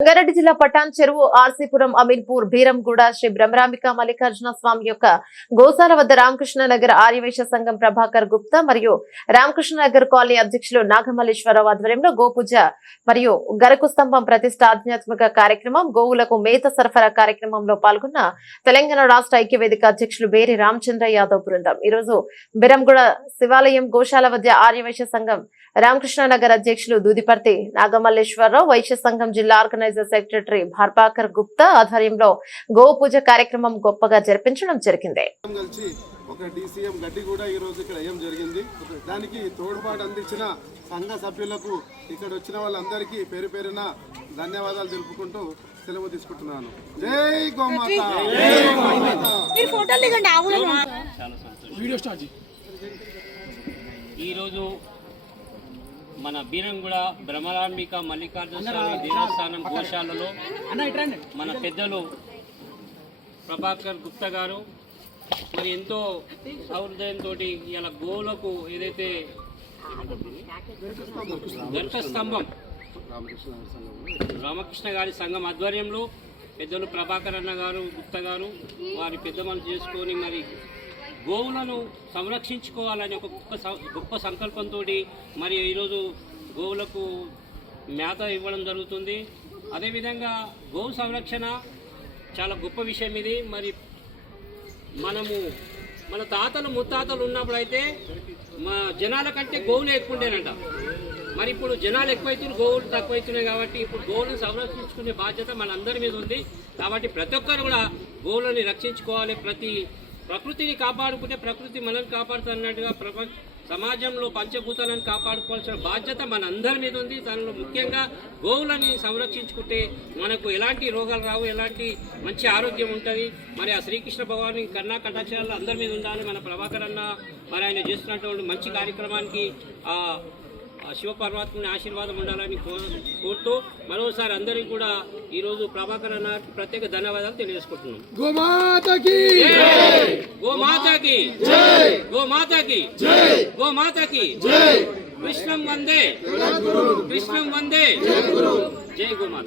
రంగారెడ్డి జిల్లా పటాన్ చెరువు ఆర్సీపురం అమీన్పూర్ బీరంగూడ శ్రీ బ్రహ్మరాంబిక మల్లికార్జున స్వామి యొక్క గోశాల వద్ద రామకృష్ణ నగర్ ఆర్యవేశ సంఘం ప్రభాకర్ గుప్తా మరియు రామకృష్ణ నగర్ కాలనీ అధ్యక్షులు నాగమల్లేశ్వరరావు ఆధ్వర్యంలో గోపూజ మరియు గరకు స్తంభం ప్రతిష్ట ఆధ్యాత్మిక కార్యక్రమం గోవులకు మేత సరఫరా కార్యక్రమంలో పాల్గొన్న తెలంగాణ రాష్ట్ర ఐక్యవేదిక అధ్యక్షులు బేరి రామచంద్ర యాదవ్ బృందం. ఈరోజు బిరంగూడ శివాలయం గోశాల వద్ద ఆర్యవేశ సంఘం రామకృష్ణ నగర్ అధ్యక్షులు దూదిపర్తి నాగమల్లేశ్వరరావు వైశ్య సంఘం జిల్లా ఆర్గనైజర్ సెక్రటరీ భార్పాకర్ గుప్తా ఆధ్వర్యంలో గో పూజ కార్యక్రమం గొప్పగా జరిపించడం జరిగింది. ఒక డీసీఎం గడ్డి కూడా ఈ రోజు ఇక్కడ వేయడం జరిగింది? దానికి తోడ్పాటు అందించిన సంఘ సభ్యులకు ఇక్కడ వచ్చిన వాళ్ళందరికీ పేరు పేరున ధన్యవాదాలు తెలుపుకుంటూ సెలవు తీసుకుంటున్నాను. జై గోమాత! ఈరోజు మన బీరంగూడ భ్రమరాంబిక మల్లికార్జున స్వామి దేవస్థానం గోశాలలో మన పెద్దలు ప్రభాకర్ గుప్తా గారు మరి ఎంతో సౌహృదయంతో ఇలా గోవులకు ఏదైతే గర్భ స్తంభం రామకృష్ణ గారి సంఘం ఆధ్వర్యంలో పెద్దలు ప్రభాకర్ అన్న గారు గుప్తా గారు వారి పెద్ద మనసు చేసుకొని మరి గోవులను సంరక్షించుకోవాలని ఒక గొప్ప గొప్ప సంకల్పంతో మరి ఈరోజు గోవులకు మేత ఇవ్వడం జరుగుతుంది. అదేవిధంగా గోవు సంరక్షణ చాలా గొప్ప విషయం ఇది. మరి మనము మన తాతలు ముత్తాతలు ఉన్నప్పుడైతే మా జనాల కంటే గోవులు ఎక్కువ ఉండేనంట మరి ఇప్పుడు జనాలు ఎక్కువైతున్నారు గోవులు తక్కువైతున్నాయి కాబట్టి ఇప్పుడు గోవులను సంరక్షించుకునే బాధ్యత మనందరి మీద ఉంది. కాబట్టి ప్రతి ఒక్కరు కూడా గోవులని రక్షించుకోవాలి. ప్రతి ప్రకృతిని కాపాడుకుంటే ప్రకృతి మనల్ని కాపాడుతున్నట్టుగా ప్రపంచ సమాజంలో పంచభూతాలను కాపాడుకోవాల్సిన బాధ్యత మనందరి మీద ఉంది. దానిలో ముఖ్యంగా గోవులని సంరక్షించుకుంటే మనకు ఎలాంటి రోగాలు రావు ఎలాంటి మంచి ఆరోగ్యం ఉంటుంది. మరి ఆ శ్రీకృష్ణ భగవాన్ కన్నా కటాక్షాలు అందరి మీద ఉండాలి మన ప్రభాకర్ అన్న మరి ఆయన చేస్తున్నటువంటి మంచి కార్యక్రమానికి ఆ ఆ శివ పరమాత్మని ఆశీర్వాదం ఉండాలని కోరుతూ మరోసారి అందరికీ కూడా ఈరోజు ప్రభాకర్ అన్నకి ప్రత్యేక ధన్యవాదాలు తెలియజేసుకుంటున్నాం. గోమాతకి! గోమాతకి! గోమాతకి! గోమాతకి! కృష్ణం వందే! కృష్ణం వందే! జై గోమాత.